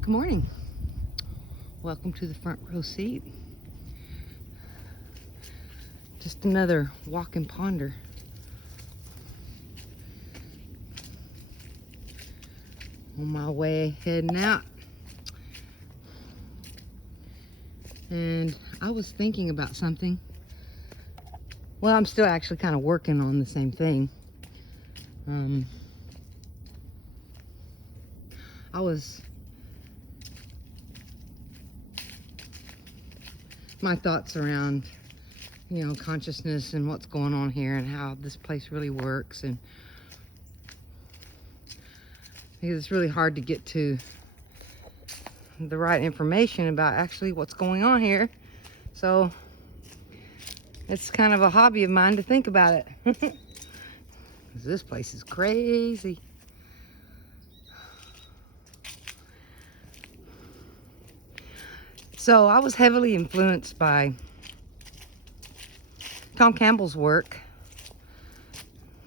Good morning. Welcome to the front row seat. Just another walk and ponder. On my way heading out. And I was thinking about something. Well, I'm still actually kind of working on the same thing. My thoughts around, consciousness and what's going on here and how this place really works. And because it's really hard to get to the right information about actually what's going on here. So it's kind of a hobby of mine to think about it. 'Cause this place is crazy. So I was heavily influenced by Tom Campbell's work.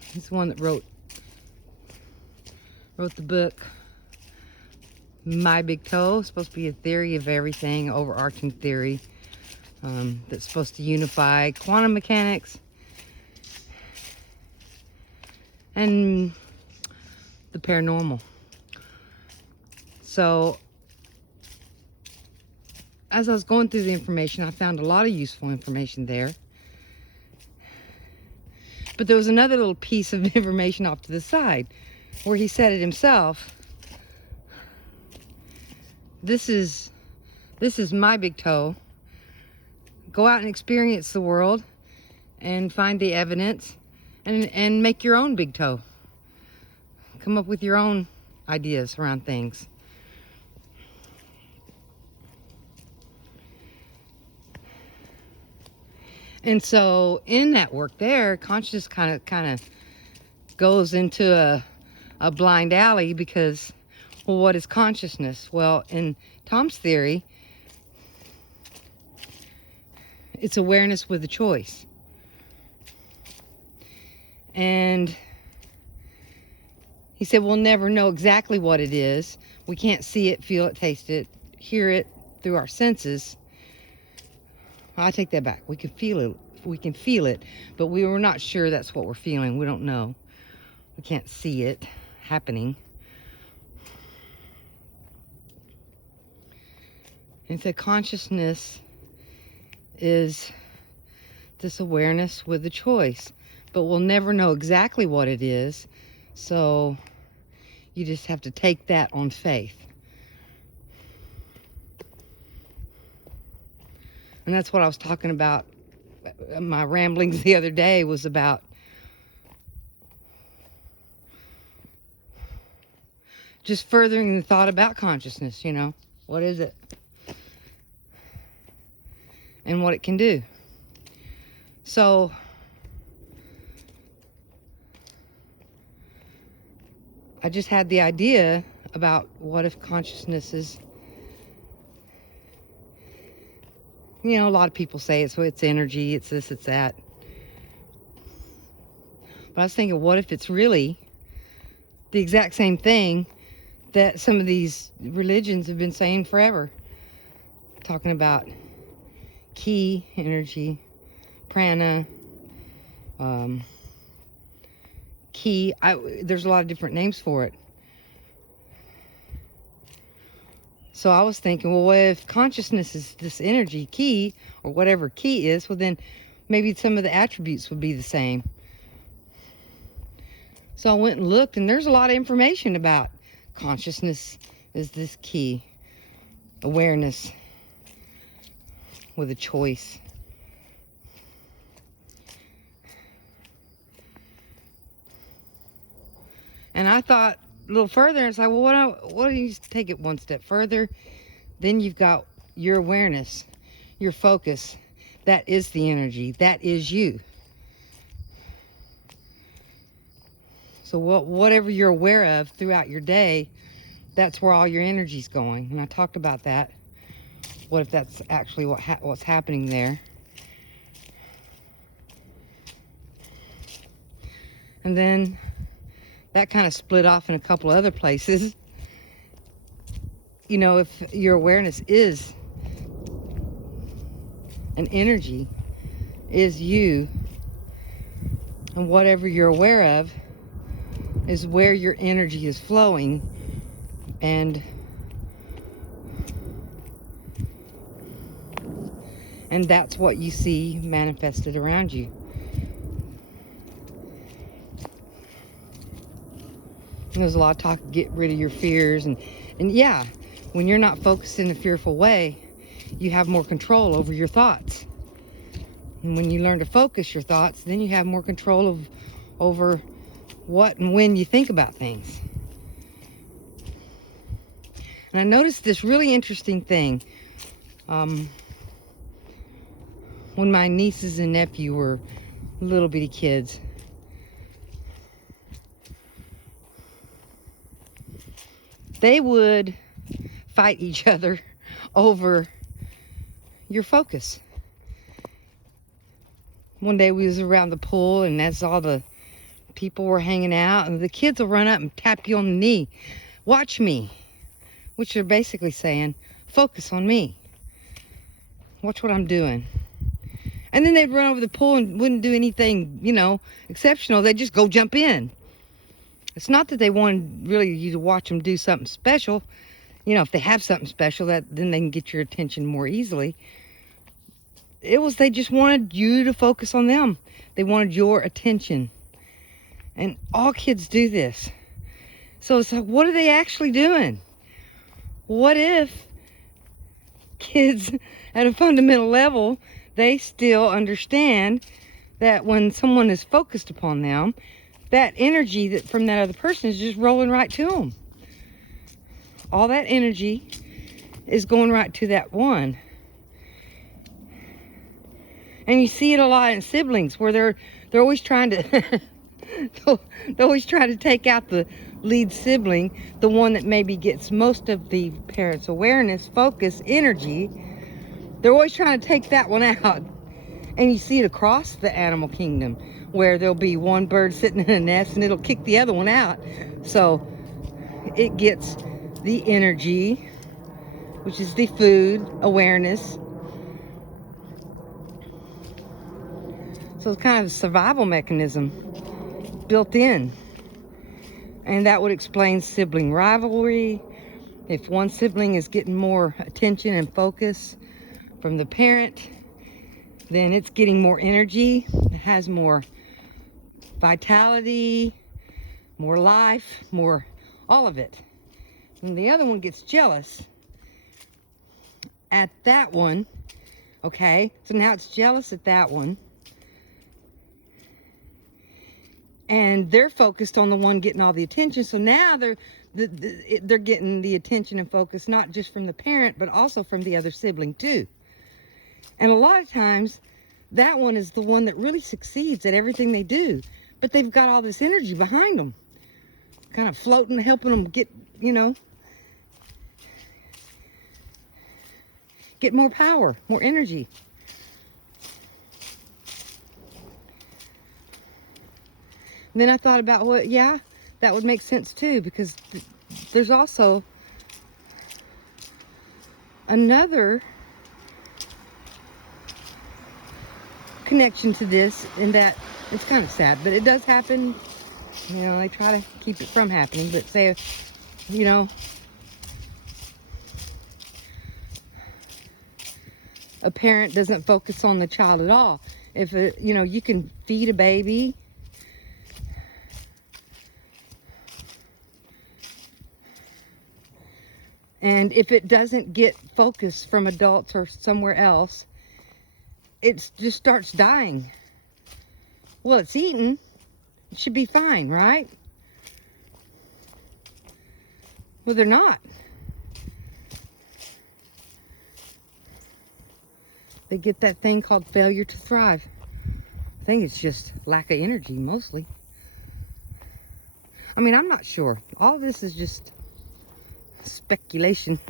He's the one that wrote the book My Big Toe. It's supposed to be a theory of everything, overarching theory that's supposed to unify quantum mechanics and the paranormal. So as I was going through the information, I found a lot of useful information there. But there was another little piece of information off to the side where he said it himself. This is my big toe. Go out and experience the world and find the evidence and make your own big toe. Come up with your own ideas around things. And so in that work there, consciousness kind of goes into a blind alley because, well, what is consciousness? Well, in Tom's theory, it's awareness with a choice. And he said we'll never know exactly what it is. We can't see it, feel it, taste it, hear it through our senses. I take that back. We can feel it, but we were not sure that's what we're feeling. We don't know. We can't see it happening. And so consciousness is this awareness with a choice, but we'll never know exactly what it is. So you just have to take that on faith. And that's what I was talking about. My ramblings the other day was about just furthering the thought about consciousness, What is it? And what it can do. So I just had the idea about what if consciousness is, a lot of people say it's energy, it's this, it's that. But I was thinking, what if it's really the exact same thing that some of these religions have been saying forever? Talking about ki, energy, prana, ki. There's a lot of different names for it. So I was thinking, well, what if consciousness is this energy, ki, or whatever ki is, well then maybe some of the attributes would be the same. So I went and looked, and there's a lot of information about consciousness is this ki, awareness with a choice. And I thought a little further, and it's like, well, what do you take it one step further? Then you've got your awareness, your focus. That is the energy. That is you. So whatever you're aware of throughout your day, that's where all your energy's going. And I talked about that. What if that's actually what's happening there? And then that kind of split off in a couple other places. you know, if your awareness is an energy, is you, and whatever you're aware of is where your energy is flowing, and that's what you see manifested around you. And there's a lot of talk, get rid of your fears, and yeah, when you're not focused in a fearful way, you have more control over your thoughts. And when you learn to focus your thoughts, then you have more control over what and when you think about things. And I noticed this really interesting thing. When my nieces and nephew were little bitty kids, they would fight each other over your focus. One day we was around the pool, and as all the people were hanging out, and the kids will run up and tap you on the knee. Watch me. Which they're basically saying, focus on me. Watch what I'm doing. And then they'd run over the pool and wouldn't do anything, you know, exceptional. They'd just go jump in. It's not that they wanted really you to watch them do something special. You know, if they have something special, then they can get your attention more easily. It was they just wanted you to focus on them. They wanted your attention. And all kids do this. So it's like, what are they actually doing? What if kids at a fundamental level, they still understand that when someone is focused upon them, that energy that from that other person is just rolling right to them. All that energy is going right to that one. And you see it a lot in siblings where they're always trying to they're always trying to take out the lead sibling, the one that maybe gets most of the parent's awareness, focus, energy. They're always trying to take that one out. And you see it across the animal kingdom where there'll be one bird sitting in a nest and it'll kick the other one out. So it gets the energy, which is the food, awareness. So it's kind of a survival mechanism built in. And that would explain sibling rivalry. If one sibling is getting more attention and focus from the parent, then it's getting more energy. It has more vitality, more life, more all of it. And the other one gets jealous at that one. Okay, so now it's jealous at that one. And they're focused on the one getting all the attention. So now they're getting the attention and focus, not just from the parent, but also from the other sibling too. And a lot of times, that one is the one that really succeeds at everything they do. But they've got all this energy behind them, kind of floating, helping them get, you know, get more power, more energy. Then I thought about, well, yeah, that would make sense too, because there's also another connection to this, in that it's kind of sad, but it does happen. You know, they try to keep it from happening, but say, you know, a parent doesn't focus on the child at all. If you know, you can feed a baby, and if it doesn't get focus from adults or somewhere else, it just starts dying. Well, it's eaten. It should be fine, right? Well, they're not. They get that thing called failure to thrive. I think it's just lack of energy, mostly. I mean, I'm not sure. All this is just speculation.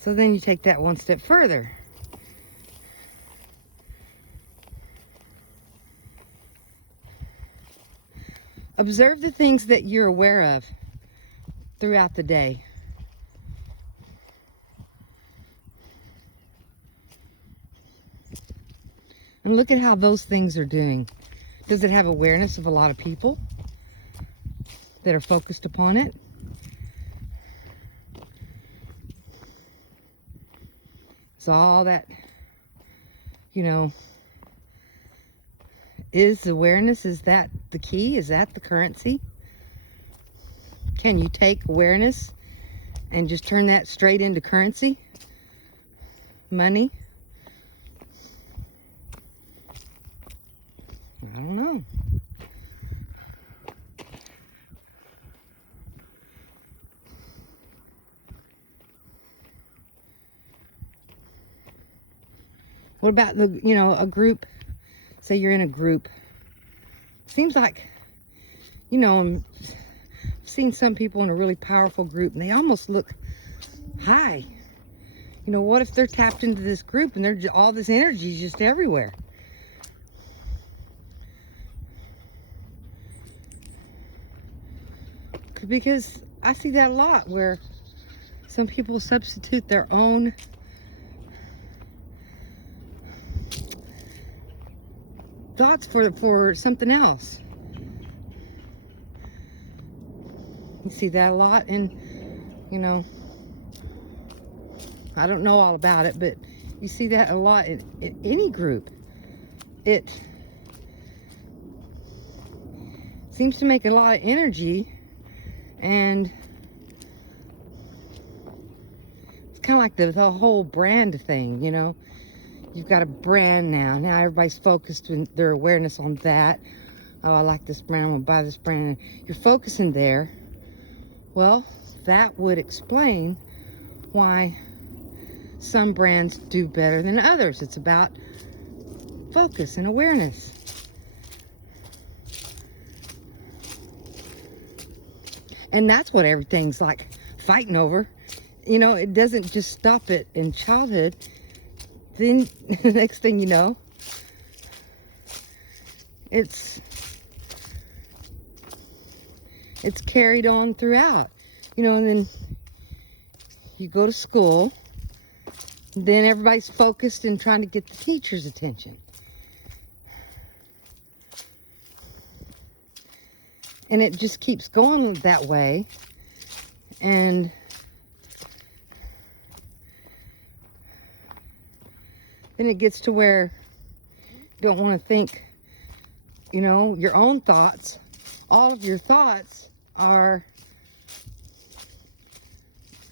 So then you take that one step further. Observe the things that you're aware of throughout the day. And look at how those things are doing. Does it have awareness of a lot of people that are focused upon it? So all that, you know, is awareness, is that the key? Is that the currency? Can you take awareness and just turn that straight into currency? Money? I don't know. What about a group? Say you're in a group. Seems like, I've seen some people in a really powerful group and they almost look high. What if they're tapped into this group and all this energy is just everywhere? Because I see that a lot where some people substitute their own thoughts for something else. You see that a lot, and I don't know all about it, but you see that a lot in any group. It seems to make a lot of energy, and it's kind of like the whole brand thing, You've got a brand now. Now everybody's focused in their awareness on that. Oh, I like this brand, I'm gonna buy this brand. You're focusing there. Well, that would explain why some brands do better than others. It's about focus and awareness. And that's what everything's like fighting over. It doesn't just stop it in childhood. Then the next thing you know, it's carried on throughout, and then you go to school, then everybody's focused and trying to get the teacher's attention. And it just keeps going that way. And then it gets to where you don't want to think, your own thoughts. All of your thoughts are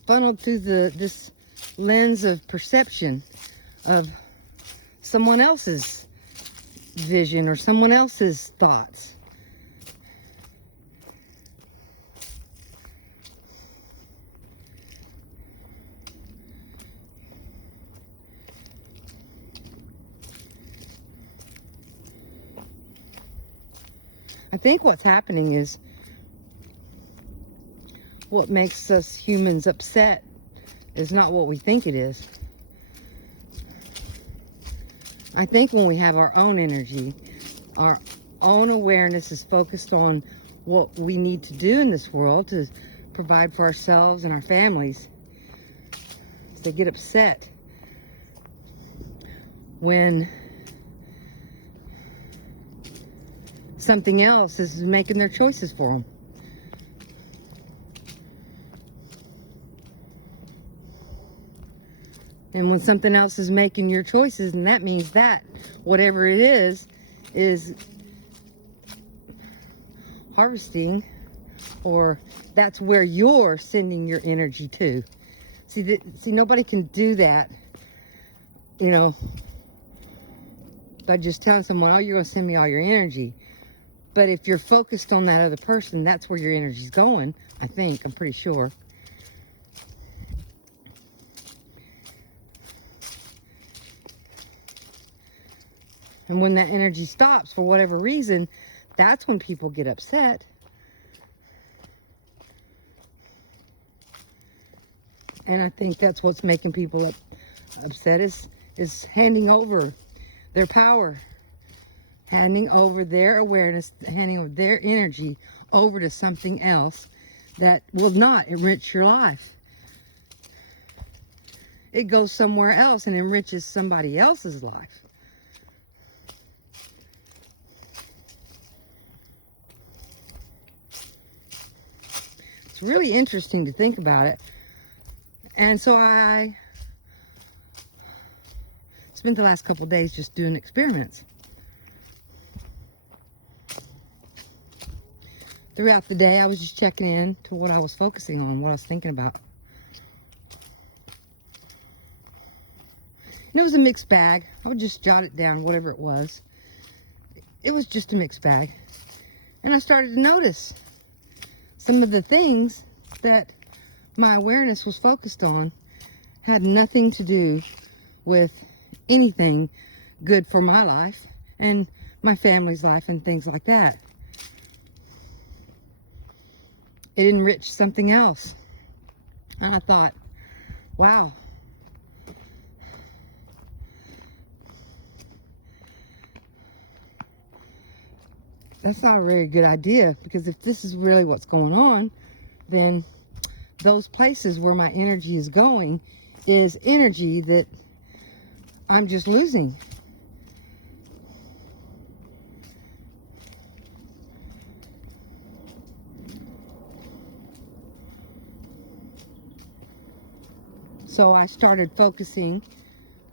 funneled through this lens of perception of someone else's vision or someone else's thoughts. I think what's happening is what makes us humans upset is not what we think it is. I think when we have our own energy, our own awareness is focused on what we need to do in this world to provide for ourselves and our families. They get upset when something else is making their choices for them. And when something else is making your choices, and that means that whatever it is harvesting, or that's where you're sending your energy to. See, nobody can do that, by just telling someone, oh, you're going to send me all your energy. But if you're focused on that other person, that's where your energy's going, I think. I'm pretty sure. And when that energy stops for whatever reason, that's when people get upset. And I think that's what's making people upset, is handing over their power handing over their awareness, handing over their energy over to something else that will not enrich your life. It goes somewhere else and enriches somebody else's life. It's really interesting to think about it. And so I spent the last couple of days just doing experiments. Throughout the day, I was just checking in to what I was focusing on, what I was thinking about. And it was a mixed bag. I would just jot it down, whatever it was. It was just a mixed bag. And I started to notice some of the things that my awareness was focused on had nothing to do with anything good for my life and my family's life and things like that. It enriched something else. And I thought, wow. That's not a very good idea, because if this is really what's going on, then those places where my energy is going is energy that I'm just losing. So I started focusing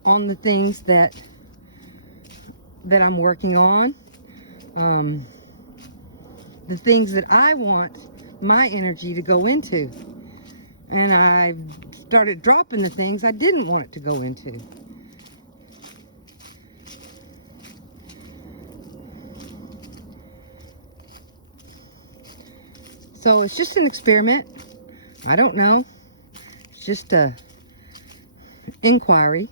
on the things that I'm working on, the things that I want my energy to go into. And I started dropping the things I didn't want it to go into. So it's just an experiment. I don't know. It's just a inquiry.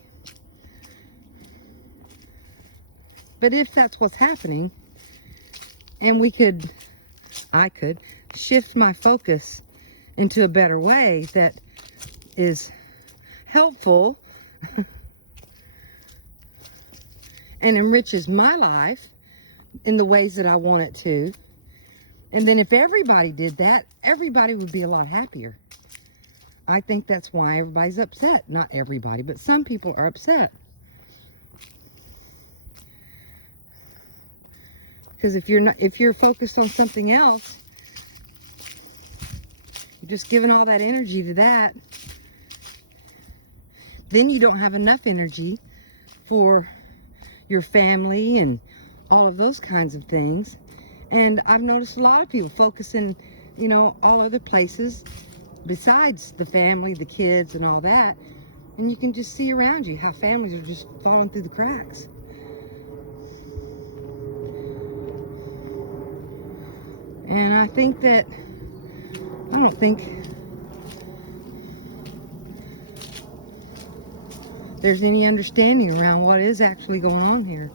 But if that's what's happening, and I could shift my focus into a better way that is helpful and enriches my life in the ways that I want it to. And then if everybody did that, everybody would be a lot happier. I think that's why everybody's upset. Not everybody, but some people are upset. Because if you're focused on something else, you're just giving all that energy to that, then you don't have enough energy for your family and all of those kinds of things. And I've noticed a lot of people focusing, all other places besides the family, the kids, and all that. And you can just see around you how families are just falling through the cracks. And I don't think there's any understanding around what is actually going on here.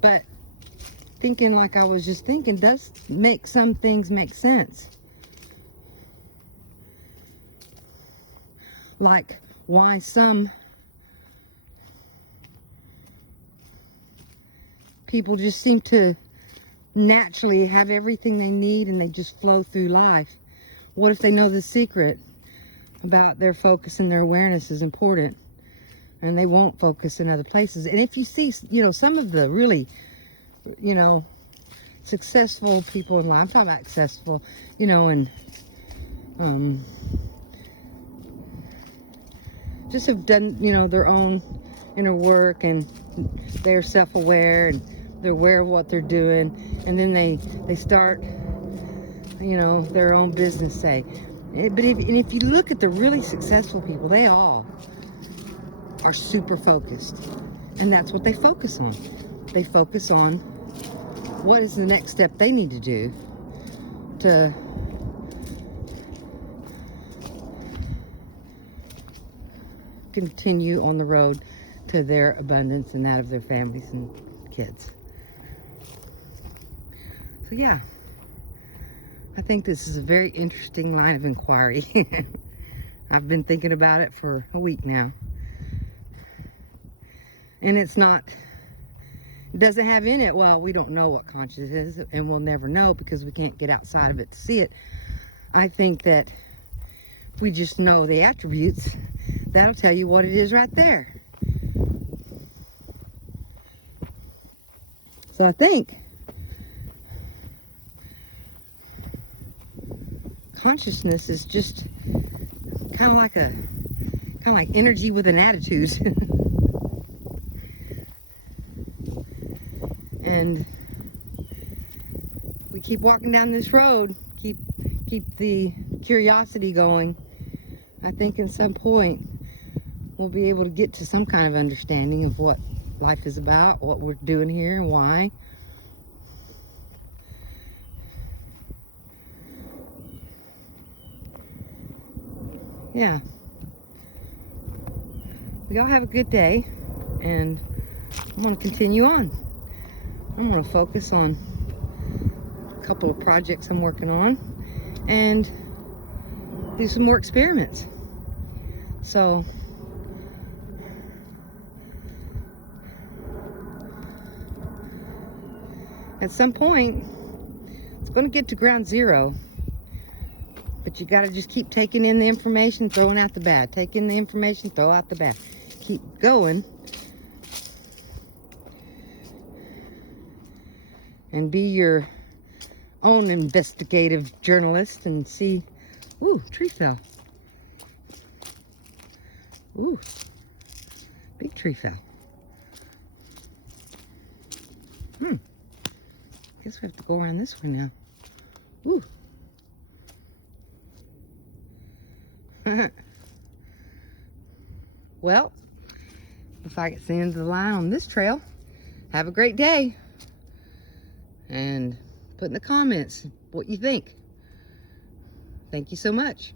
But thinking like I was just thinking does make some things make sense. Like why some people just seem to naturally have everything they need and they just flow through life. What if they know the secret about their focus and their awareness is important, and they won't focus in other places? And if you see, some of the really, successful people in life, I'm talking about successful, and just have done, their own inner work, and they're self-aware and they're aware of what they're doing, and then they start, their own business, say. But if you look at the really successful people, they all are super focused, and that's what they focus on. They focus on what is the next step they need to do to continue on the road to their abundance and that of their families and kids. So yeah, I think this is a very interesting line of inquiry. I've been thinking about it for a week now. And it doesn't have in it, well, we don't know what conscious is, and we'll never know because we can't get outside of it to see it. I think that if we just know the attributes, that'll tell you what it is right there. So I think consciousness is just kind of like energy with an attitude. And we keep walking down this road, keep the curiosity going. I think at some point we'll be able to get to some kind of understanding of what life is about, what we're doing here, and why. Yeah. We all have a good day, and I'm going to continue on. I'm going to focus on a couple of projects I'm working on and do some more experiments. So at some point, it's going to get to ground zero. But you got to just keep taking in the information, throwing out the bad. Take in the information, throw out the bad. Keep going. And be your own investigative journalist and see. Ooh, tree fell. Ooh, big tree fell. Guess we have to go around this way now. Ooh. Well, if I get to the end of the line on this trail, have a great day. And put in the comments what you think. Thank you so much.